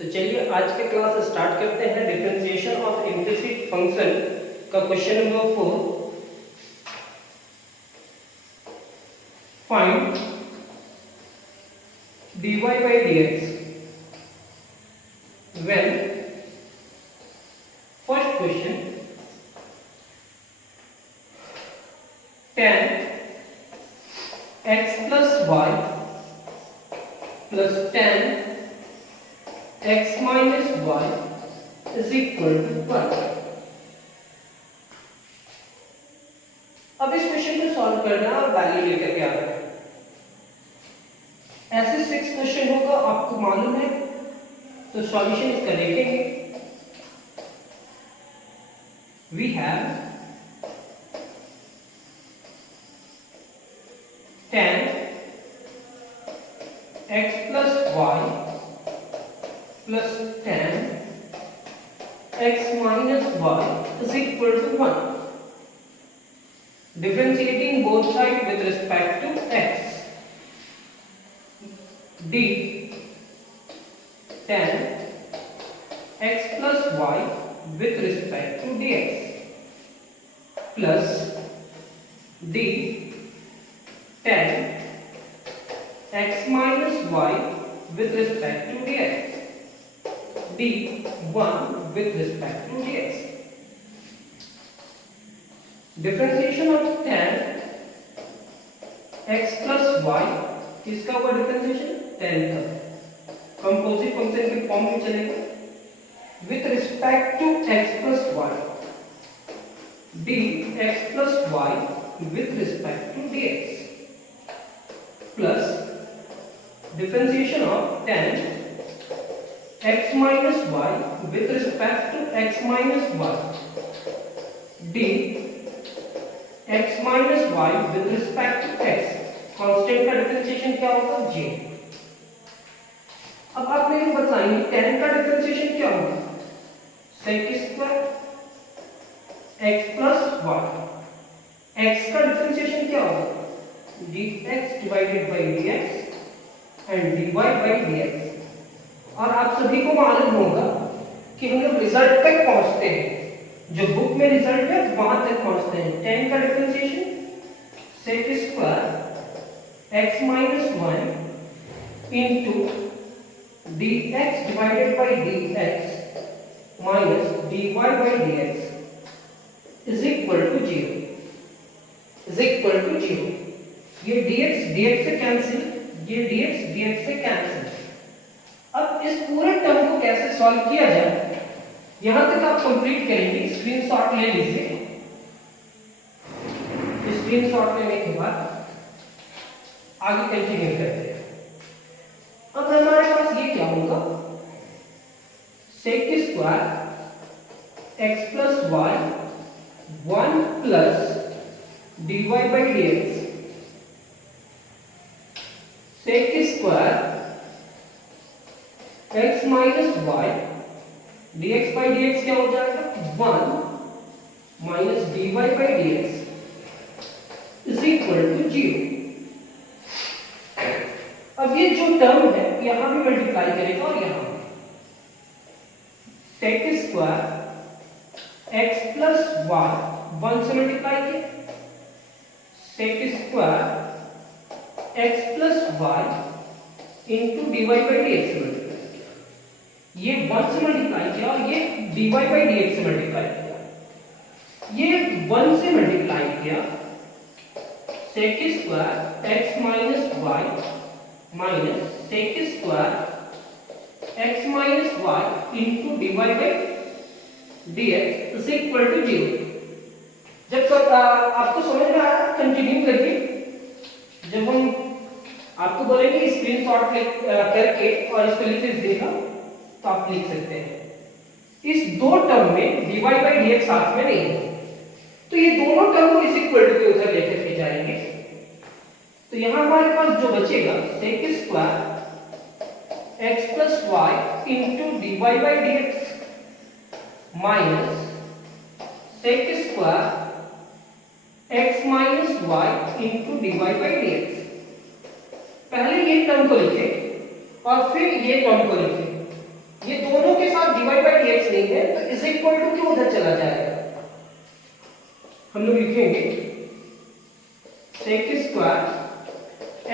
तो चलिए आज के क्लास स्टार्ट करते हैं। डिफरेंशिएशन ऑफ इम्प्लिसिट फंक्शन का question number 4। Find dy by dx when first question tan x plus y plus tan x minus y is equal to 1। अब इस क्वेश्चन को सॉल्व करना और वैल्यू लेकर के आना है। ऐसे 6 क्वेश्चन होगा, आपको मालूम है, तो सॉल्यूशन इसका देखेंगे। We have tan x plus y plus tan x minus y is equal to 1. Differentiating both sides with respect to x. D tan x plus y with respect to dx plus D tan x minus y with respect to dx, d1 with respect to dx. Differentiation of tan x plus y, किसका हुआ differentiation? tan का। Composite function के form में चलेगा। With respect to x plus y, dx plus y with respect to dx plus differentiation of tan x minus y with respect to x minus y, d x minus y with respect to x। Constant का differentiation क्या होगा? j। अब आप मेरे को बताएंगे tan का differentiation क्या होगा? sec square x plus y। x का डिफरेंशिएशन क्या होगा? dx divided by dx and dy by dx। और आप सभी को मालूम होगा कि हम लोग रिजल्ट तक पहुंचते हैं, जो बुक में रिजल्ट है वहां तक पहुंचते हैं। tan का differentiation sec square x minus 1 into dx divided by dx minus dy by dx is equal to 0, is equal to 0। ये dx dx से कैंसिल, ये dx dx से कैंसिल। अब इस पूरे टर्म को कैसे सॉल्व किया जाए, यहां तक आप कंप्लीट करेंगे। स्क्रीनशॉट ले लीजिए। स्क्रीनशॉट लेने के बाद आगे कंटिन्यू करते हैं। अब हमारे पास ये क्या होगा? sec square x plus y 1 plus dy by dx, sec square x minus y dx by dx क्या हो जाएगा? 1 minus dy by dx is equal to 0। अब ये जो टर्म है यहां भी मल्टीप्लाई करेगा और यहां sec square x plus y 1 से मल्टीप्लाई किया, sec square x plus y into dy by dx से मल्टीप्लाई किया। ये 1 से मल्टीप्लाई किया और ये dy by dx से मल्टीप्लाई किया। ये 1 से मल्टीप्लाई किया, sec square x minus y minus sec square x minus y into dy by dx is equal to 0। जब सब आपको समझ में आया, कंटिन्यू करिए। जब हम आपको बोलेंगे स्क्रीनशॉट करके और इसको लिख दीजिएगा तो आप लिख सकते हैं। इस दो टर्म में dy by dx साथ में नहीं है, तो ये दोनों टर्म को इस इक्वल टू के उधर लेकर के जाएंगे। तो यहां हमारे पास जो बचेगा sec square x plus y into dy by dx minus sec square x minus y into dy by dx। पहले ये टर्म को लिखें और फिर ये टर्म को लिखें। ये दोनों के साथ dy बाई dx नहीं है तो इज इक्वल टू क्यों उधर चला जाएगा, हम लोग लिखेंगे sec स्क्वायर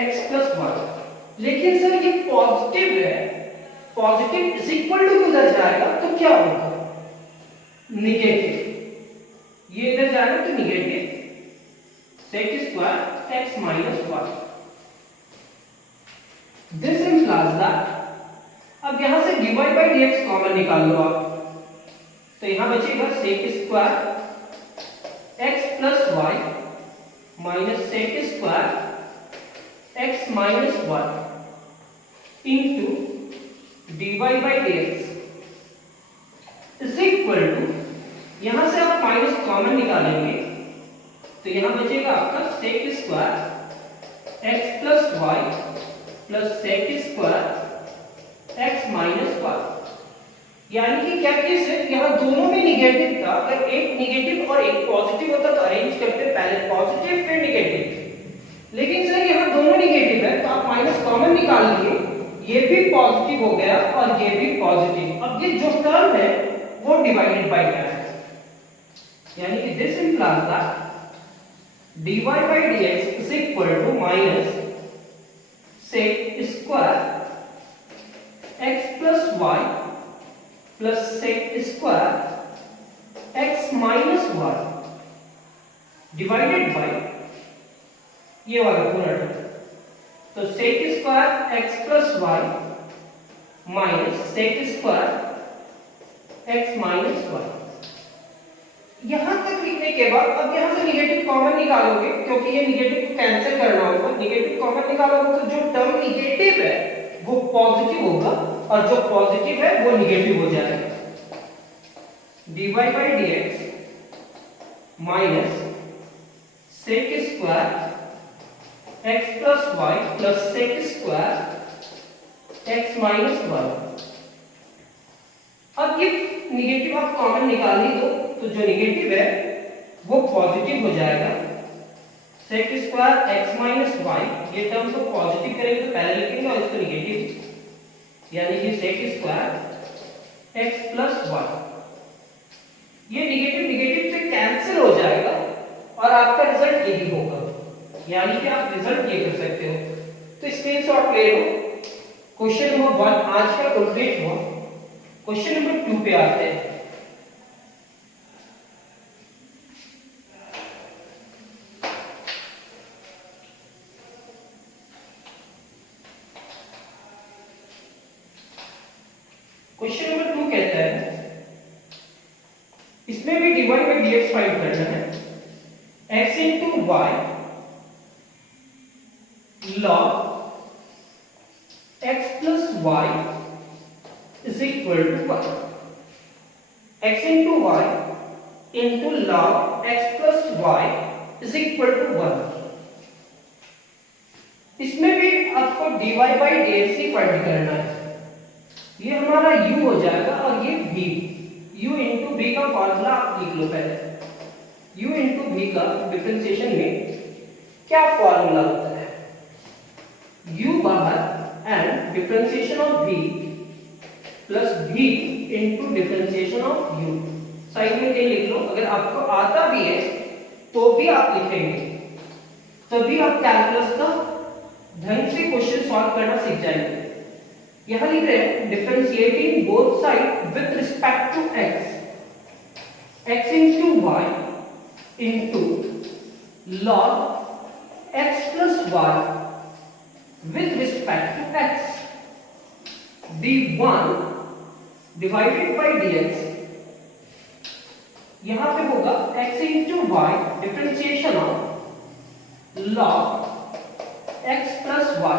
x प्लस 1। लेकिन सर ये पॉजिटिव है, पॉजिटिव इज इक्वल टू उधर जाएगा तो क्या होगा, निगेटिव, ये इधर जाएगा तो negative sec square x minus 1। This implies that, अब यहां से dy बाई dx कॉमन निकाल लो आप, तो यहां बचेगा sec square x plus Y minus sec square x minus 1 into dy by dx is equal to, यहां से आप माइनस कॉमन निकालेंगे तो यहां बचेगा आपका sec square x plus Y plus sec square x minus 1। यानी कि क्या केस है, यहां दोनों में निगेटिव था, अगर एक निगेटिव और एक पॉजिटिव होता तो अरेंज करते पहले पॉजिटिव फिर निगेटिव, लेकिन सर यहां दोनों निगेटिव है तो आप माइनस कॉमन निकाल लिए, ये भी पॉजिटिव हो गया और ये भी पॉजिटिव। अब ये जो टर्म है वो डिवाइडेड बाय क्या है, यानी कि this implies that dy by dx is equal to minus sec square x plus y plus sec square x minus 1 divided by ये वाला पूरा टर्म, तो sec square x plus y minus sec square x minus 1। यहां तक लिखने के बाद अब यहां से निगेटिव कॉमन निकालोगे, क्योंकि ये निगेटिव को कैंसिल करना होगा, निगेटिव कॉमन निकालोगे तो जो टर्म निगेटिव है वो पॉजिटिव होगा और जो पॉजिटिव है वो निगेटिव हो जाएगा। dy by dx minus sec square x plus y plus sec square x minus 1। अब ये निगेटिव आप कॉमन निकाल ही दो तो जो निगेटिव है वो पॉजिटिव हो जाएगा, sec square x minus y, ये टर्म को पॉजिटिव करेंगे तो पहले लिखेंगे और इसको निगेटिव, यानी कि sec स्क्वायर x प्लस 1। ये निगेटिव निगेटिव से कैंसिल हो जाएगा और आपका रिजल्ट यही होगा, यानी कि आप रिजल्ट ये कर सकते हो। तो स्क्रीनशॉट ले लो, क्वेश्चन नंबर 1 आज का कंप्लीट हुआ। क्वेश्चन नंबर 2 पे आते हैं। क्वेश्चन नंबर 2 कहता है, इसमें भी dy by dx फाइंड करना है। x into y log x plus y is equal to 1। x into y into log x plus y is equal to 1। इसमें भी आपको dy by dx he find करना है। ये हमारा u हो जाएगा और ये v, u into v का फॉर्मूला आप लिख लो पहले। u into v का डिफरेंशिएशन में क्या फॉर्मूला होता है, u बाहर and differentiation of v plus v into differentiation of u। Side में कहीं लिख लो, अगर आपको आता भी है तो भी आप लिखेंगे, तभी आप कैलकुलस का ढंग से क्वेश्चन सॉल्व करना सीख जाएंगे। यहां लिख रहे हैं differentiating both side with respect to x into y into log x plus y with respect to x, d1 divided by dx, यहां पे होगा x into y differentiation of log x plus y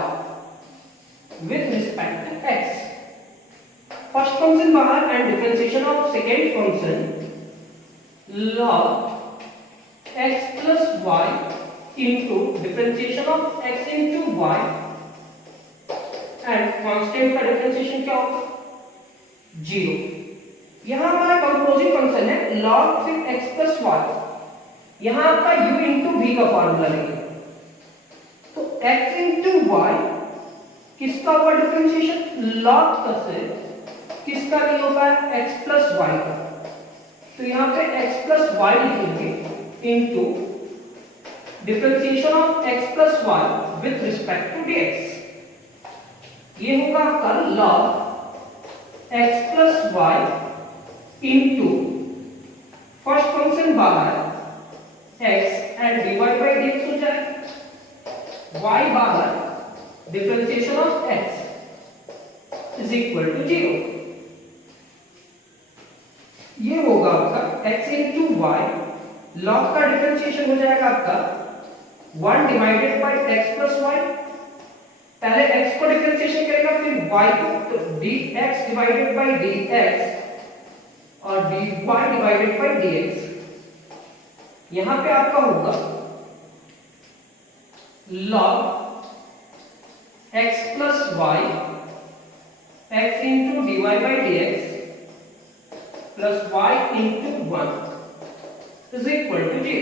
with respect to x। First function बाहर and differentiation of second function log x plus y into differentiation of x into y and constant का differentiation क्या होगा 0। यहां हमारा composite function है log फिर x plus y, यहां आपका u into v का फार्मूला लेंगे तो x into y किसका हुआ डिफरेंशिएशन log का से किसका नहीं होगा, x प्लस वाई का। तो यहाँ पे x प्लस वाई लिखेंगे into differentiation of x plus Y with respect to dx। ये होगा आपका log x plus Y into first function बाहर x and dy by dx हो जाएगा, y बाहर differentiation of x is equal to 0। ये होगा आपका x इंटू वाई, लॉग का डिफरेंशिएशन हो जाएगा आपका 1 divided by x plus Y. पहले x को डिफरेंशिएशन करेगा, फिर y को, तो dx डिवाइडेड बाई dx और dy डिवाइडेड बाई dx। यहां पे आपका होगा log x plus Y x into dy by dx plus y into 1 is equal to 0।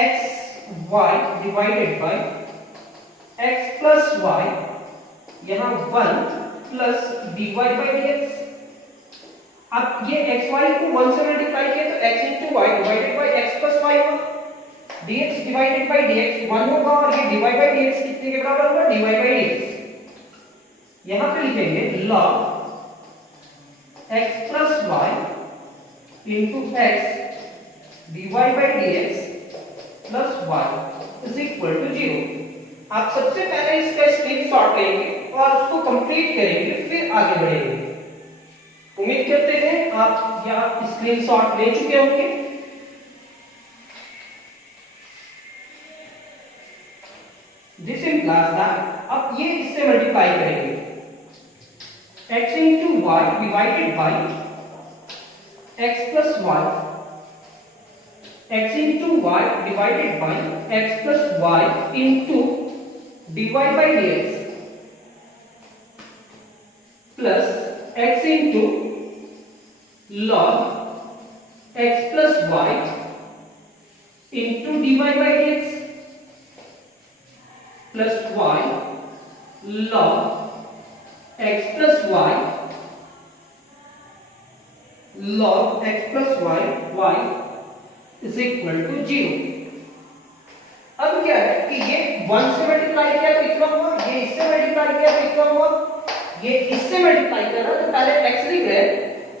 x y divided by x plus y, यहां 1 plus dy by dx। अब ये xy को 1 से multiply किया तो x into Y divided by x plus Y होगा, dx divided by dx 1 होगा और ये dy बाई dx कितने के बराबर होगा, dy बाई dx। यहां पे लिखेंगे log x plus Y into x dy by dx plus y is equal to 0। आप सबसे पहले इसका स्क्रीनशॉट लेंगे और उसको कंप्लीट करेंगे, फिर आगे बढ़ेंगे। उम्मीद करते हैं आप यह स्क्रीनशॉट ले चुके होंगे। दिस इंप्लाइज दैट अब ये इससे मल्टीप्लाई करेंगे, x into Y divided by x plus Y, x into Y divided by x plus Y into dy by dx plus x into log x plus Y into dy by dx plus y log x plus Y log x plus Y y is equal to 0। अब क्या है कि ये 1 से multiply किया तो इतना हुआ, ये इससे मल्टीप्लाई किया तो इतना हुआ, ये इससे मल्टीप्लाई कर रहा तो पहले x लिख रहे हैं,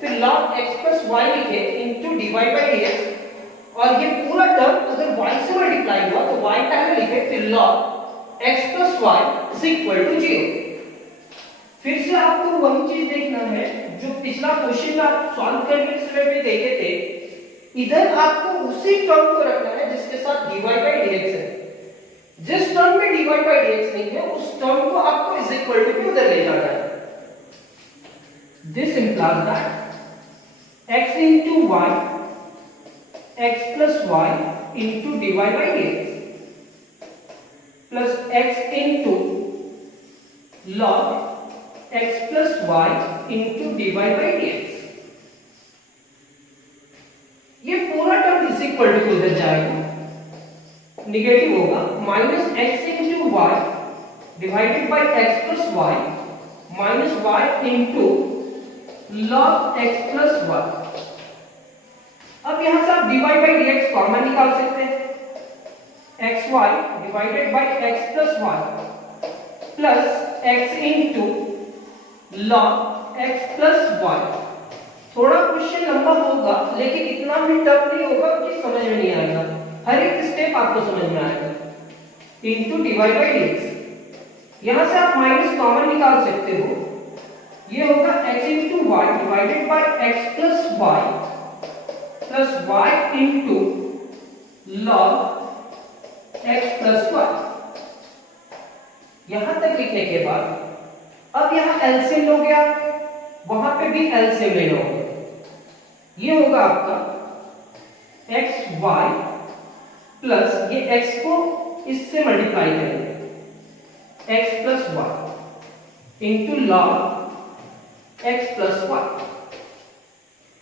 फिर log x प्लस वाई लिखे इंटू dy बाई dx, और ये पूरा टर्म अगर y से मल्टीप्लाई हुआ तो y पहले लिखे, फिर log x plus y is equal to 0। फिर से आपको वही चीज देखना है जो पिछला क्वेश्चन आप सॉल्व करने के समय पे देखे थे। इधर आपको उसी टर्म को रखना है जिसके साथ dy बाई dx है। जिस टर्म में dy बाई dx नहीं है उस टर्म को आपको इज इक्वल टू के उधर ले जाना है। This implies that x into y x plus Y into dy by dx plus x into log x plus Y into dy by dx, ये पूरा टर्म इज इक्वल टू उधर जाएगा, negative होगा, minus x into Y divided by x plus Y minus y into log x plus y. अब यहां से आप dy by dx common निकाल सकते हैं, xy divided by x plus Y plus x into log x plus y. थोड़ा question लंबा होगा लेकिन इतना भी टफ नहीं होगा कि समझ में नहीं आएगा, हर एक स्टेप आपको समझ में आएगा। इंटू dy बाई dx, यहां से आप माइनस कॉमन निकाल सकते हो, ये होगा x into Y divided by x plus Y plus y into log x plus y. यहां तक लिखने के बाद अब यहां एलसीएम लो गया, वहां पे भी एलसीएम ले लो, ये होगा आपका एक्स वाई प्लस ये x को इससे मल्टीप्लाई करेंगे x plus Y into log x plus y.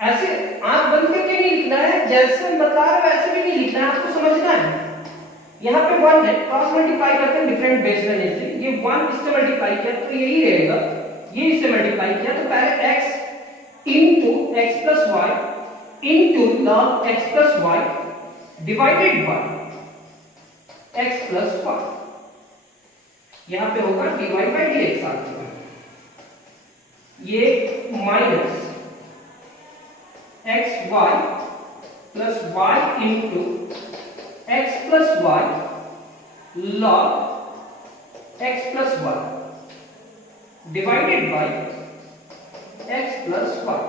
ऐसे आंख बंद करके नहीं लिखना है, जैसे बता रहे वैसे भी नहीं लिखना है, आपको समझना है। यहाँ पे 1 है, क्रॉस मल्टीप्लाई करते हैं डिफरेंट बेस लेने से, ये 1 इससे मल्टीप्लाई किया तो यही रहेगा, ये इससे मल्टीप्लाई किया तो पहले x into x plus Y into log x plus y divided by x plus y, यहां पे होगा dy बाई dx आपके पास, ये minus x y plus Y into x plus y log x plus y divided by x plus y.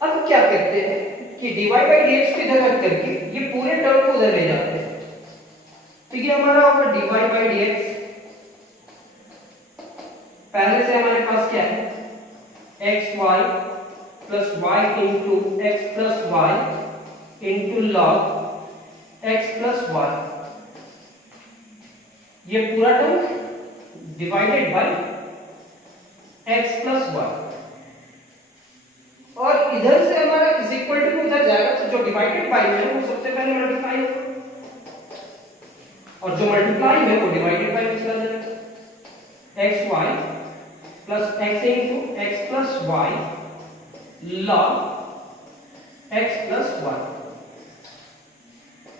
अब क्या करते हैं कि dy बाई dx को इधर रख करके ये पूरे टर्म को उधर ले जाते हैं, तो ये हमारा होगा dy बाई dx। पहले से हमारे पास क्या है, x y plus Y into x plus Y into log x plus y, ये पूरा term divided by x plus y, और इधर से हमारा इज इक्वल टू उधर जाएगा तो जो डिवाइडेड बाय है वो सबसे पहले मल्टीप्लाई होगा और जो मल्टीप्लाई है वो डिवाइडेड बाय में चला जाएगा। X y plus x into x plus y log x plus y,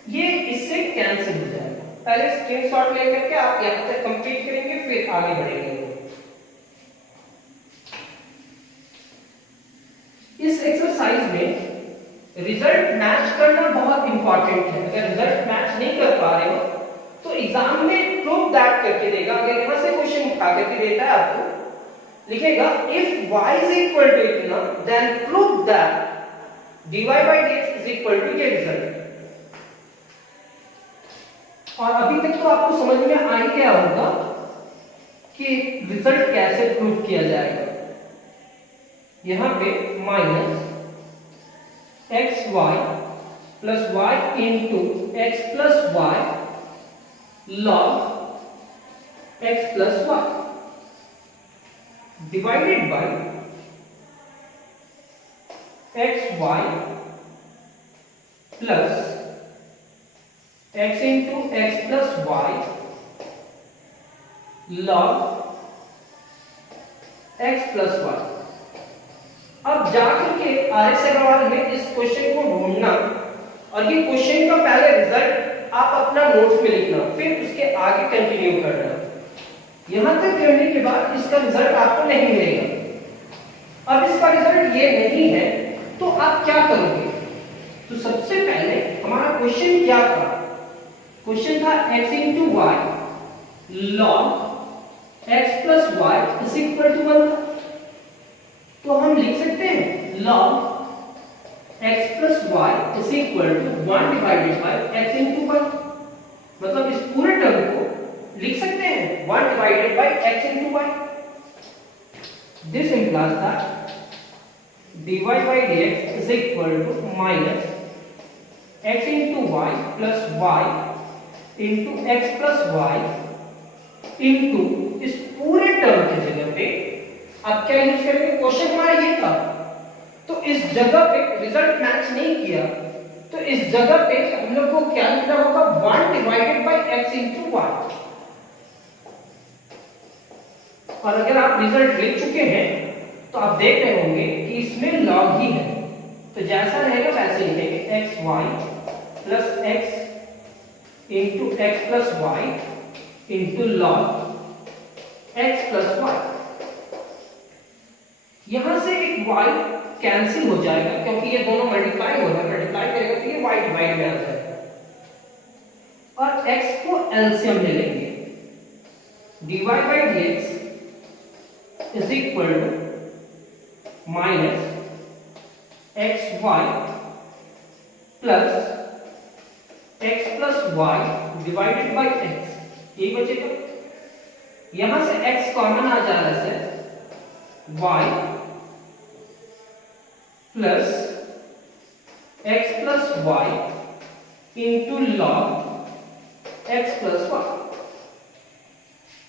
ये इससे कैंसिल हो जाएगा। पहले स्क्रीनशॉट लेकर के आप यहां तक कंप्लीट करेंगे फिर आगे बढ़ेंगे। इस एक्सरसाइज में रिजल्ट मैच करना बहुत इंपॉर्टेंट है। अगर रिजल्ट मैच नहीं कर पा रहे हो तो एग्जाम में प्रूव दैट करके देगा। अगर यहां से क्वेश्चन उठा करके देता है आपको, लिखेगा if y is equal to इतना then prove that dy by dx is equal to ये रिजल्ट। और अभी तक तो आपको समझ में आ ही गया होगा कि रिजल्ट कैसे प्रूव किया जाएगा। यहां पे minus x y plus Y into x plus y log x plus y divided by x y plus x into x plus y log x plus y. अब जाकर के RS अग्रवाल में इस क्वेश्चन को ढूंढना और ये क्वेश्चन का पहले रिजल्ट आप अपना नोट्स में लिखना, फिर उसके आगे कंटिन्यू करना। यहां तक करने के बाद इसका रिजल्ट आपको नहीं मिलेगा। अब इसका रिजल्ट ये नहीं है तो आप क्या करोगे? तो सबसे पहले हमारा क्वेश्चन क्या था? क्वेश्चन था x into Y log x plus y is equal to 1। तो हम लिख सकते हैं log x plus y is equal to 1 divided by x into y. मतलब इस पूरे टर्म को लिख सकते हैं 1 divided by x into y. This implies that dy by dx is equal to minus x into y plus y into x plus Y into इस पूरे term की जगह पे आप क्या यूज करेंगे? क्वेश्चन हमारा ये था, तो इस जगह पे रिजल्ट मैच नहीं किया तो इस जगह पे हम लोग को क्या लिखना होगा? 1 divided by x into y. और अगर आप रिजल्ट लिख चुके हैं तो आप देख रहे होंगे कि इसमें लॉग ही है, तो जैसा रहेगा वैसे ही लिखेंगे x y plus x into x plus Y into log x plus y. यहां से एक y कैंसिल हो जाएगा क्योंकि ये दोनों मल्टीप्लाई हो रहा है, मल्टीप्लाई करेगा तो ये y डिवाइड में आ जाएगा और x को एलसीएम ले लेंगे। dy by dx is equal to minus x y plus x plus y divided by x, यही बचेगा। यहां से x कॉमन आ जा रहा है, y plus x plus Y into log x plus y.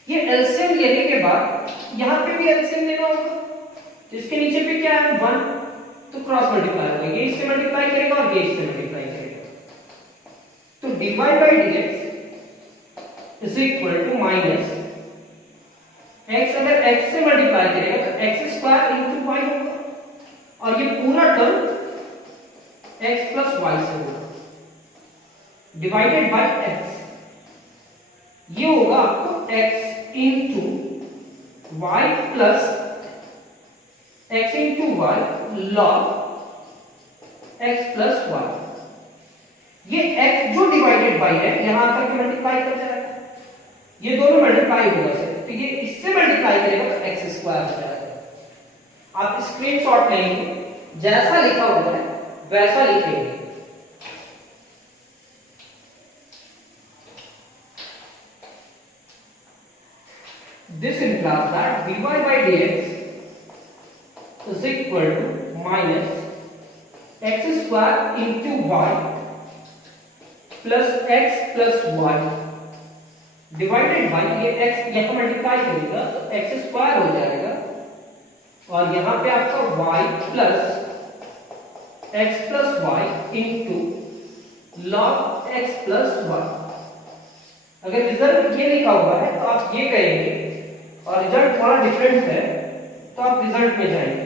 ये एलसीएम लेने के बाद यहां पे भी एलसीएम लेना होगा, इसके नीचे पे क्या है 1, तो क्रॉस मल्टीप्लाई होगा, ये इससे मल्टीप्लाई करेगा और ये इससे मल्टीप्लाई करेगा। तो dy by dx is equal to minus x, अगर x से मल्टीप्लाई करेगा तो x स्क्वायर इंटू वाई होगा, और ये पूरा टर्म x प्लस वाई से होगा डिवाइडेड बाय x, ये होगा आपको x into y plus x into Y log x plus y. ये x जो डिवाइडेड बाई है यहां तक मल्टीप्लाई कर जाएगा, ये दोनों मल्टीप्लाई होगा सर, तो ये इससे मल्टीप्लाई करेगा तो x स्क्वायर हो जाएगा। आप स्क्रीनशॉट लेंगे, जैसा लिखा हुआ है वैसा लिखेंगे। This implies that dy by dx is equal to minus x square into y plus x plus y divided by ये x यहां मल्टीप्लाई करेगा तो x स्क्वायर हो जाएगा, और यहां पे आपका y plus x plus Y into log x plus y. अगर रिजल्ट ये लिखा हुआ है तो आप ये कहेंगे, और रिजल्ट थोड़ा डिफरेंट है तो आप रिजल्ट में जाएंगे।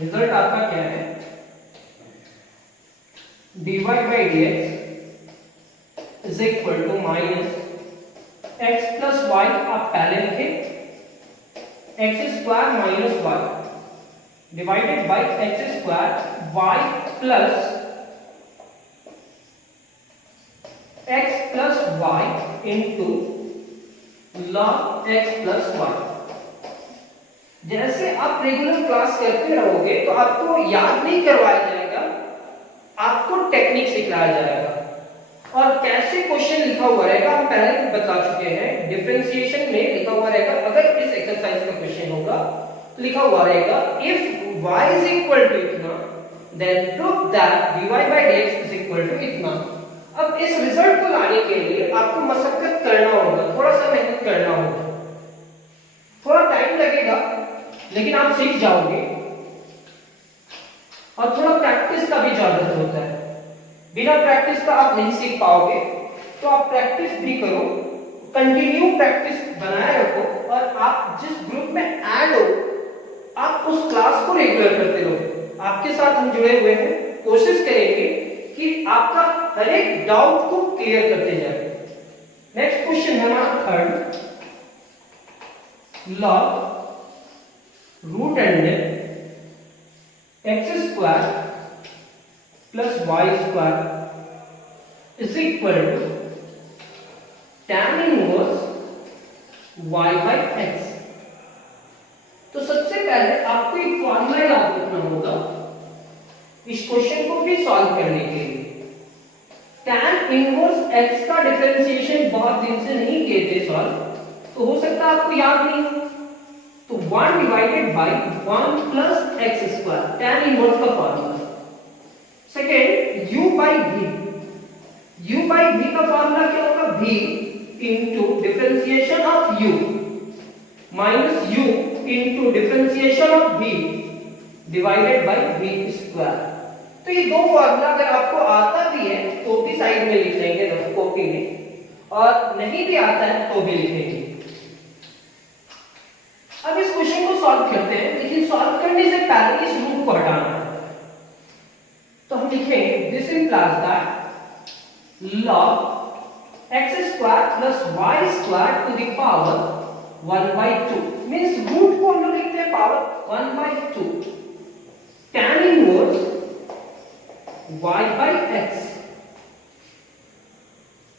रिजल्ट आपका क्या है, dy by dx is equal to minus x plus y, आप पहले लिखे x square minus y divided by x square y plus x plus Y into log x plus y. जैसे आप रेगुलर क्लास करते रहोगे तो आपको याद नहीं करवाया जाएगा, आपको टेक्निक सिखाया जाएगा, और कैसे क्वेश्चन लिखा हुआ रहेगा हम पहले बता चुके हैं। डिफरेंशिएशन में लिखा हुआ रहेगा, अगर इस एक्सरसाइज का क्वेश्चन होगा तो लिखा हुआ रहेगा if y is equal to इतना then prove that dy by dx is equal to इतना। अब इस रिजल्ट को लाने के लिए आपको मशक्कत करना होगा, थोड़ा सा मेहनत करना होगा, थोड़ा टाइम लगेगा लेकिन आप सीख जाओगे, और थोड़ा प्रैक्टिस का भी जरूरत होता है। बिना प्रैक्टिस का आप नहीं सीख पाओगे, तो आप प्रैक्टिस भी करो, कंटिन्यू प्रैक्टिस बनाए रखो, और आप जिस ग्रुप में ऐड हो आप उस क्लास को रेगुलर करते रहो। आपके साथ हम जुड़े हुए हैं, कोशिश करेंगे कि आपका हर एक डाउट को क्लियर करते जाए। नेक्स्ट क्वेश्चन है हमारा third, log root under x square plus y square is equal to tan inverse y by x। तो सबसे पहले आपको एक फॉर्मूला याद रखना होगा इस क्वेश्चन को भी सॉल्व करने के लिए। tan इनवर्स x का डिफरेंशिएशन बहुत दिन से नहीं किए थे सॉल्व, तो हो सकता है आपको याद नहीं हो, तो 1 divided by 1 plus x square tan inverse का formula. Second u by v, u by v का फॉर्मूला क्या होगा, v into differentiation of u minus u into differentiation of v divided by v square. तो ये दो formula अगर आपको आता भी है तो भी साइड में लिख लेंगे रफ कॉपी में, और नहीं भी आता है तो भी लिखेंगे। अब इस क्वेश्चन को सॉल्व करते हैं, लेकिन सॉल्व करने से पहले इस रूट को हटाना है। तो हम लिखेंगे this implies that log x square plus y square to the power 1/2 means root को हम लोग लिखते हैं power 1/2 tan inverse y by x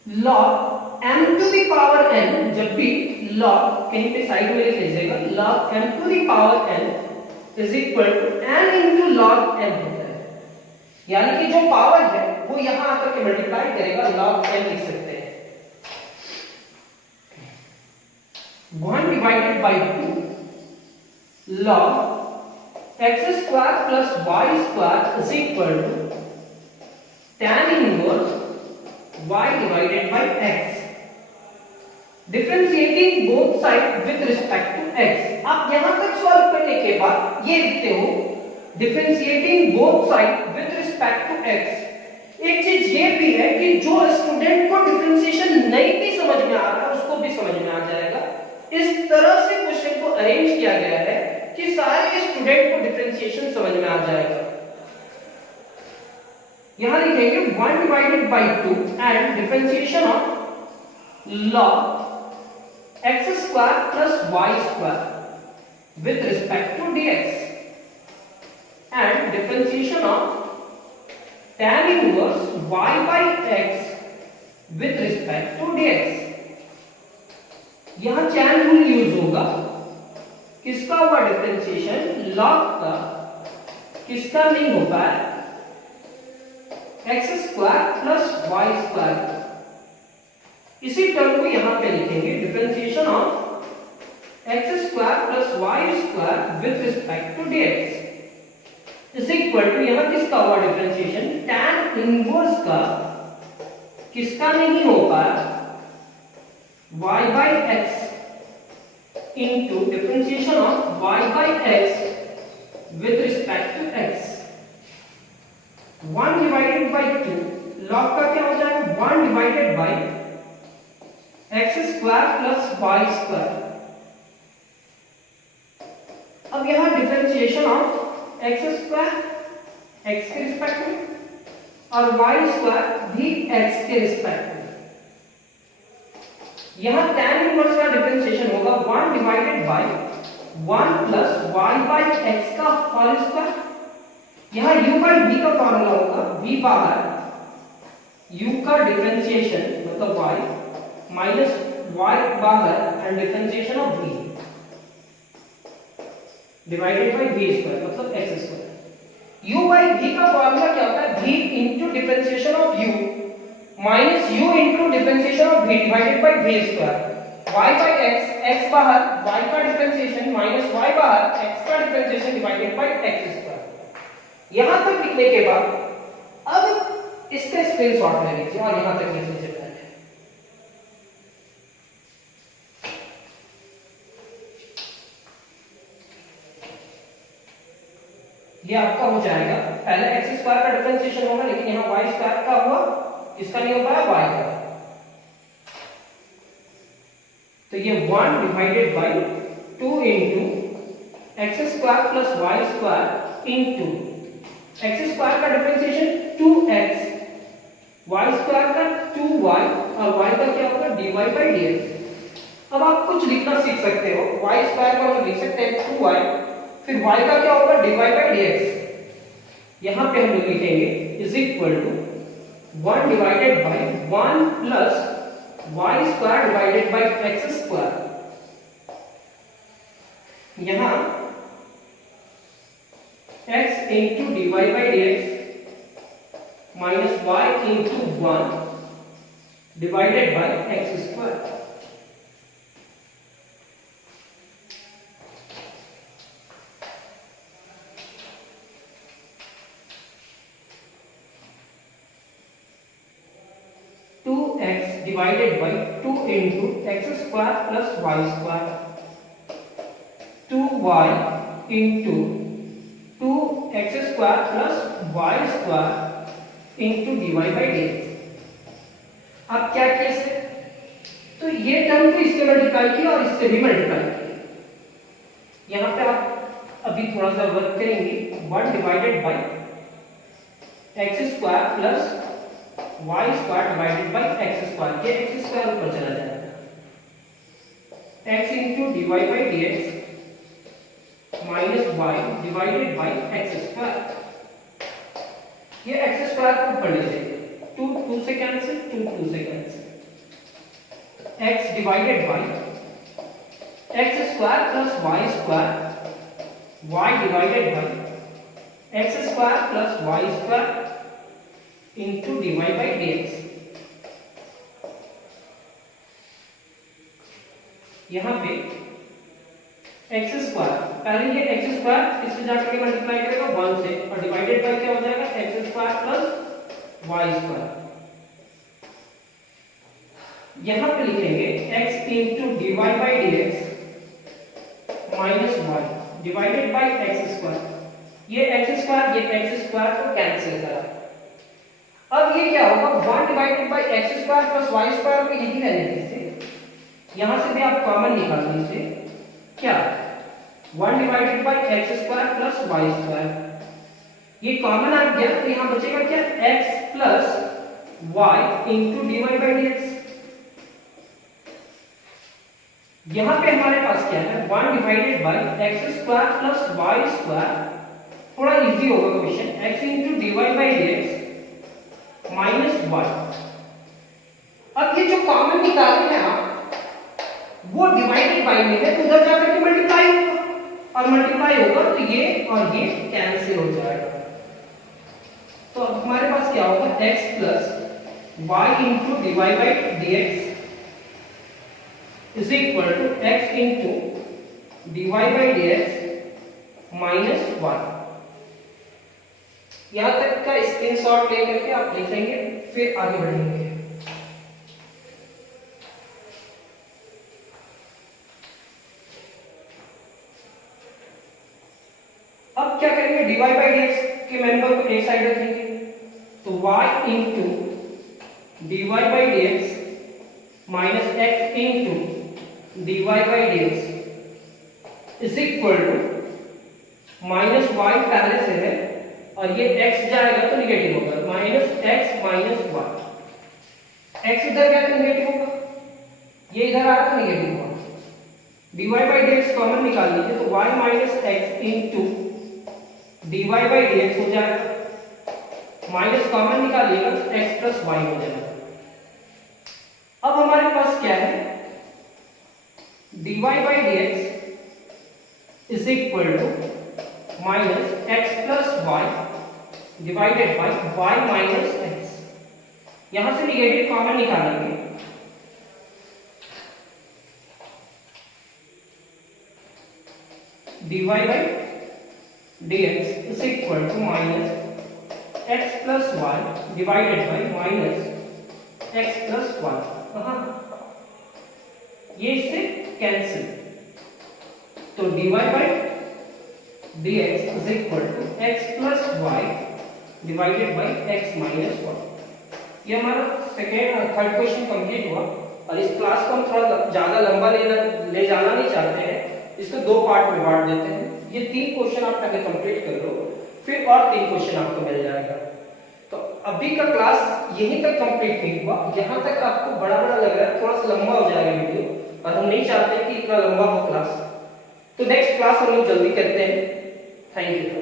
log m to the power n, जब भी log कहीं पे साइड में लिख लीजिएगा, log m to the power n is equal to n into log m होता है, यानी कि जो पावर है वो यहां आकर के मल्टीप्लाई करेगा, log m लिख सकते हैं। 1 divided by 2 log x square plus y square is equal to tan inverse y divided by x, differentiating both side with respect to x। आप यहां तक सॉल्व करने के बाद ये लिखते हो differentiating both side with respect to x, एक चीज ये भी है कि जो स्टूडेंट को डिफरेंशिएशन नहीं भी समझ में आ रहा उसको भी समझ में आ जाएगा। इस तरह से क्वेश्चन को अरेंज किया गया है कि सारे स्टूडेंट को डिफरेंशिएशन समझ में आ जाएगा। यहां लिखेंगे 1 divided by 2 and differentiation of log x square plus y square with respect to dx and differentiation of tan inverse y by x with respect to dx। यहां चैन रूल यूज होगा। किसका हुआ differentiation? log का। किसका नहीं होता है? x square plus y square. इसी टर्म को यहां पे लिखेंगे differentiation of x square plus y square with respect to dx is equal to यहां किसका हुआ डिफरेंशिएशन? tan इनवर्स का। किसका नहीं होगा? y by x into differentiation of y by x with respect to x। 1 divided by 2 log का क्या हो जाएगा? 1 divided by x square plus y square. अब यहां differentiation of x square x के रिस्पेक्ट में और y स्क्वायर भी x के रिस्पेक्ट में। यहां tan इनवर्स का डिफरेंशिएशन होगा 1 divided by 1 plus y by x का होल स्क्वायर। यहां u बाय v का फार्मूला होगा v बाहर u का डिफरेंशिएशन मतलब y माइनस y बाहर and differentiation of v divided by v square मतलब x square. u by v का फार्मूला क्या होता है? v into differentiation of u minus u into differentiation of v divided by v square. y by x x बाहर y का differentiation minus y बाहर x का differentiation divided by x square. यहां तक लिखने के बाद अब इसका स्क्रीनशॉट ले लीजिए और यहां तक लिख लीजिए। ये आपका हो जाएगा। पहले x स्क्वायर का डिफरेंशिएशन होगा लेकिन यहां y स्क्वायर का हुआ, इसका नहीं हो पाया y का। तो ये 1 divided by 2 into x square plus y square into x square का डिफरेंशिएशन 2x, y स्क्वायर का 2y और y का क्या होगा? dy by dx। अब आप कुछ लिखना सीख सकते हो। y स्क्वायर का हम लिख सकते हैं 2y, फिर y का क्या होगा? dy by dx। यहां पे हम लोग लिखेंगे is equal to 1 divided by 1 plus y square divided by x square. यहां x into dy by dx minus y into 1 divided by x square. Divided by 2 into x square plus y square 2y into 2x square plus y square into dy by dx। अब क्या case है? तो ये term को इससे multiply किया और इससे भी मल्टीप्लाई किया। यहां पे आप अभी थोड़ा सा वर्क करेंगे। 1 divided by x square plus y square divided by x square. ये x स्क्वायर ऊपर चला जाएगा। x into dy by dx minus y divided by x square. ये x स्क्वायर को ऊपर ले जाएंगे। 2 2 से कैंसिल, 2 2 से cancel. x divided by x square plus y square y divided by x square plus y square into dy by dx। यहां पे x square, पहले ये x स्क्वायर इससे जाकर के मल्टीप्लाई करेगा 1 से और डिवाइडेड बाय क्या हो जाएगा? x square plus y square. यहां पे लिखेंगे x into dy by dx minus y divided by x square. ये x स्क्वायर को कैंसिल करा। अब ये क्या होगा, 1 divided by x square plus y square को यही रहने से यहां से भी आप कॉमन निकाल लीजिए, क्या 1 divided by x square plus y square, ये कॉमन आ गया तो यहां बचेगा क्या, x plus Y into d y by d x. यहां पे हमारे पास क्या है, 1 divided by x square plus y square, थोड़ा इजी होगा question, x into d y by d x minus y. अब ये जो कॉमन निकाले हैं आप, वो डिवाइडेड बाई में है तो उधर जाकर के मल्टीप्लाई होगा, और मल्टीप्लाई होगा तो ये और ये कैंसिल हो जाएगा। तो अब हमारे पास क्या होगा, x plus Y into d y by d x is equal to x into d y by d x minus y. यहां तक का स्क्रीनशॉट लेकर के आप लिख लेंगे, फिर आगे बढ़ेंगे। अब क्या करेंगे, dy बाई dx के मेंबर को एक साइड रखेंगे, तो y into d y by d x minus x into d y by d x is equal to minus y पहले से है और ये x जाएगा तो निगेटिव होगा, minus x minus y, x इधर गया तो निगेटिव होगा, ये इधर आ रहा तो निगेटिव होगा। dy बाई dx कॉमन निकाल लीजिए तो y minus x into dy by dx हो जाएगा, माइनस कॉमन निकालिएगा तो x प्लस y हो जाएगा। अब हमारे पास क्या है, dy by dx is equal to minus x plus y divided by y minus x, यहां से निगेटिव कॉमन निकालेंगे, dy by dx is equal to minus x plus y divided by minus x plus y। ये इससे cancel, तो dy by dx is equal to x plus y divided by x minus y। ये हमारा third question complete हुआ। और इस class को हम थोड़ा ज्यादा लंबा ले जाना नहीं चाहते हैं, इसको दो पार्ट में बांट देते हैं। ये 3 क्वेश्चन आप पहले कंप्लीट कर लो, फिर और 3 क्वेश्चन आपको मिल जाएगा। तो अभी का क्लास यहीं तक कंप्लीट नहीं हुआ, यहाँ तक आपको बड़ा बड़ा लग रहा है, थोड़ा सा लंबा हो जाएगा वीडियो, और हम नहीं चाहते कि इतना लंबा हो क्लास। तो नेक्स्ट क्लास हम लोग जल्दी करते हैं। Thank you.